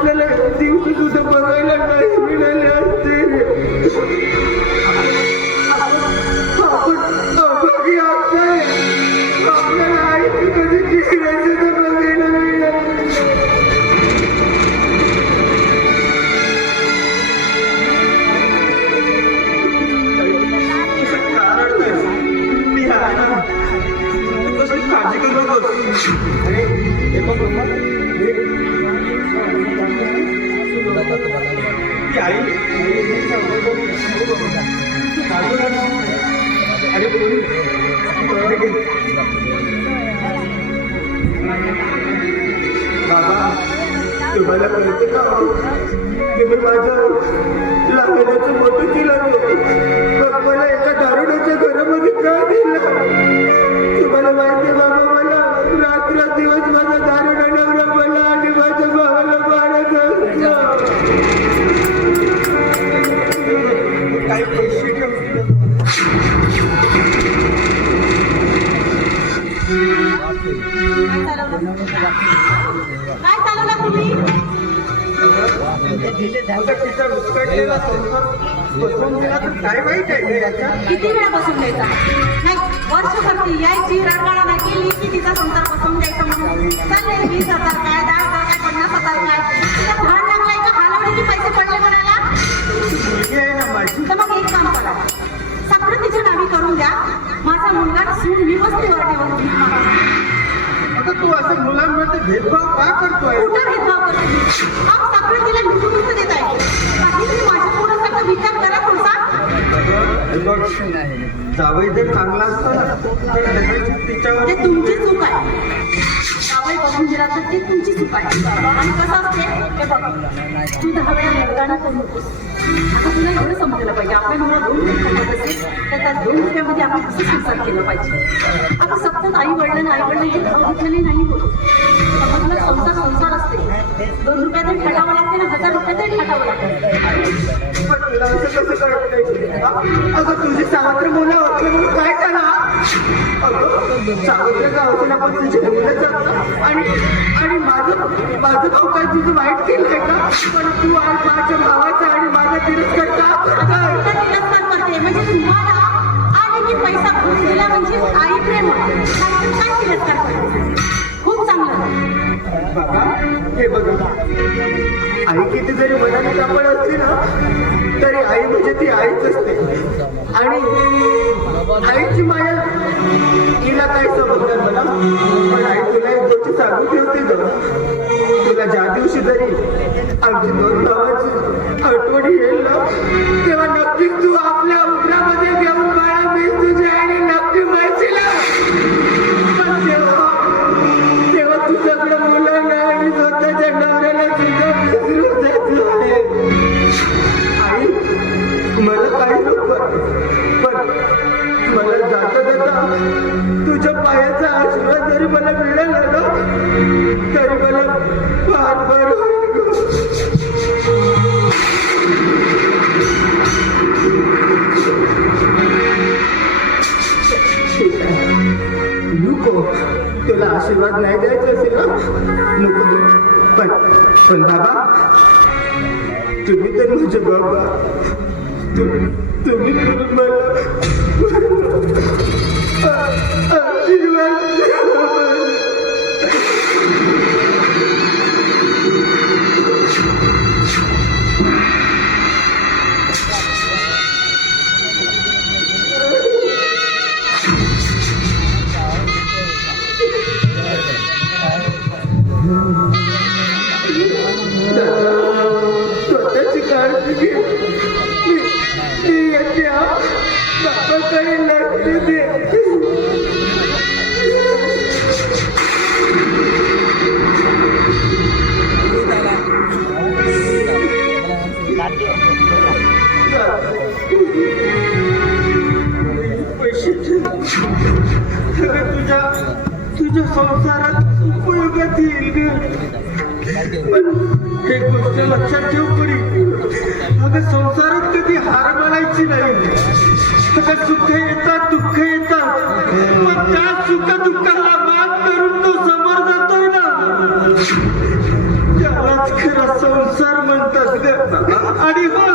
आपल्याला दिवशी सुद्धा बघायला नाही मिळाले असते. आपण अभागी असतोय. आपल्याला आईची कधी चेहरा सुद्धा बघायला मिळालं. काळजी करू नकोस. अरे हे बघ आई अरे बाबा तुम्हाला कळते का तुम्ही माझं लहानाचं मोठं केलं मग मला एका दारुणाच्या घरामध्ये का दिलं. तुम्हाला माहिती बाबा मला रात्र दिवस माझा दारुणा नवरा मला आणि माझ्या भावाला मारत असतो. काही पैसे काय चालवला तुम्ही? तिचा उचकटलेला संसार बसवून दिला तर काय वाईट आहे याच्या. किती वेळा बसून द्यायचा नाही. वर्षभर यायची रडगाडा नाही केली की तिचा संसार बसवून द्यायचा म्हणून चालले 20,000 काय 10,000 काय 50,000 काय तिचा भाड लागलाय का हालवडीचे पैसे पडले म्हणायला. आहे ना माझी. तर मग एक काम करा सगळं तिच्या नावी करून द्या. माझा मुलगा सून व्यवस्थेवर ठेवून आता तू असं मुलांमध्ये भेदभाव का करतोय. कुठं भेदभाव करतो मी? मग सगळं तिला निवडून देत आहे. काहीतरी माझ्या पुढे सगळं विचार करा थोडसा. जावई जर चांगला असता तर तिच्यावर ते तुमची चूक आहे. जावई बघून दिला तर ते तुमची चूक आहे. आणि कसं असते हे बघ तू 10 वेळा मुलगाना करू नकोस. आता तुला एवढं समजायला पाहिजे आपल्या मुला 2 रुपये असेल तर त्या 2 रुपयामध्ये आपण कसं संसार केला पाहिजे. आता सतत आई वडिलांची भाव घेतलेली नाही होत. आपल्याला संसार असते. 2 रुपयात ठटावं लागते ना 1000 रुपयात ठटावं लागतं. अगं तुझी सावत्र मुलं असलं म्हणून काय करा. सावत्र गावचं आपण तुझे मुलं जातं आणि माझं भाऊ काय तुझं वाईट केलंय का. पण तू आज माझ्या भावाचा आणि माझा तिरस्कार का करताय. तिरस्कार करते म्हणजे तुम्हाला आणि मी पैसा घुस दिला म्हणजे आई प्रेम काय तिरस्कार करते. खूप चांगलं बाबा हे बघा आई किती जरी मनाने कापड असते ना तरी आई म्हणजे ती आईच असते. आणि आईची माया तिला काय समजणार मला. पण आई तुला एक गोष्ट सांगू ठेवते ग. तुला ज्या दिवशी जरी आमची 2 भावाची आठवण येईल ना तेव्हा नक्कीच तू आपल्या उघड्यामध्ये घेऊन बाळा मी तुझ्या आईने नक्की माहिती ना. पण तेव्हा तू सगळं मुलांना आणि स्वतःच्या नवऱ्याला सुद्धा विसरून जायचं आहे. आई मला काही नको पण मला जाता जाता तुझ्या पायाचा आशीर्वाद जरी मला मिळाला ना तरी मला फार बरं होईल. नको तुला आशीर्वाद नाही द्यायचा असेल ना नको. पण बाबा तुम्ही तर माझे बाबा तुम्ही मला आशीर्वाद स्वतःची काळजी घे. मी येते बाबाकडे लक्ष दे. पैसे तुझ्या संसारात उपयोगात येईल. एक गोष्ट लक्षात ठेव पडी. अगं संसारात कधी हार मानायची नाही. अगं सुख येतात दुःख येतात पण त्या सुख दुःखाला मात करून तो समोर जातोय ना त्यालाच खरा सर म्हणतात ग. आणि हो